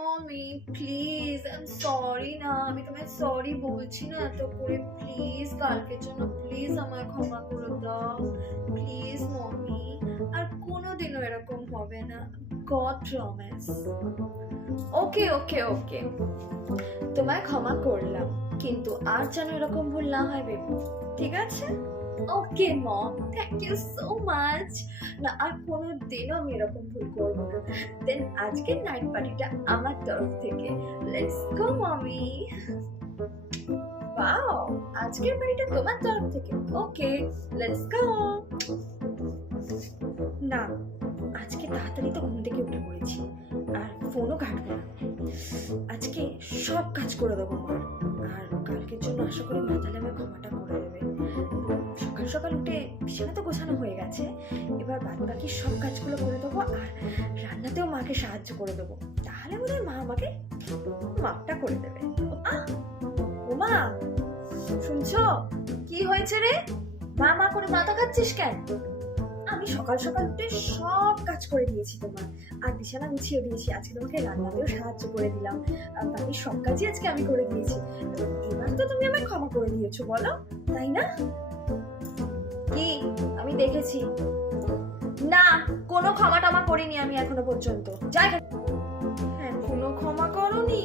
Mummy please, I am sorry না, আমি তোমায় সরি বলছি না এত করে, প্লিজ কালকের জন্য প্লিজ আমায় ক্ষমা করে দাও প্লিজ মমি, আর কোনোদিনও এরকম হবে না, গড প্রমিস। ওকে ওকে ওকে, তোমায় ক্ষমা করলাম, কিন্তু আর যেন এরকম ভুল না হয় বেবি, ঠিক আছে? ওকে মম, থ্যাংক ইউ সো মাচ। না আর কোনো দিনও আমি এরকম ভুল করবো না। দেন আজকের নাইট পার্টিটা আমার তরফ থেকে, লেটস গো মমি। ওয়াও, আজকের পার্টিটা তোমার তরফ থেকে, ওকে লেটস গো। না, আজকে তাড়াতাড়ি তো ঘুম থেকে উঠে পড়েছি, আর ফোনও ঘাটবো না, আজকে সব কাজ করে দেবো মা, আর কালকের জন্য আশা করি মা তাহলে আমার ক্ষমাটা করে দেবে। সকাল সকাল উঠে বিছানা তো গোছানো হয়ে গেছে, এবার বাদ বাকি সব কাজগুলো করে দেবো, আর রান্নাতেও মাকে সাহায্য করে দেবো, তাহলে বোধ হয় মা আমাকে মাপটা করে দেবে। ও মা, শুনছো? কি হয়েছে রে? মা মা করে মাথা খাচ্ছিস কেন? আমি সকাল সকাল উঠে সব কাজ করে দিয়েছি তোমার, আর বিছানা গুছিয়ে দিয়েছি, আজকে তোমাকে রান্নাতেও সাহায্য করে দিলাম, আর বাকি সব কাজই আজকে আমি করে দিয়েছি, এবার তো তুমি আমায় ক্ষমা করে দিয়েছো বলো, তাই না? কি আমি দেখেছি? না, কোনো ক্ষমা টমা করিনি আমি এখনো পর্যন্ত, যাই এখনো ক্ষমা করনি।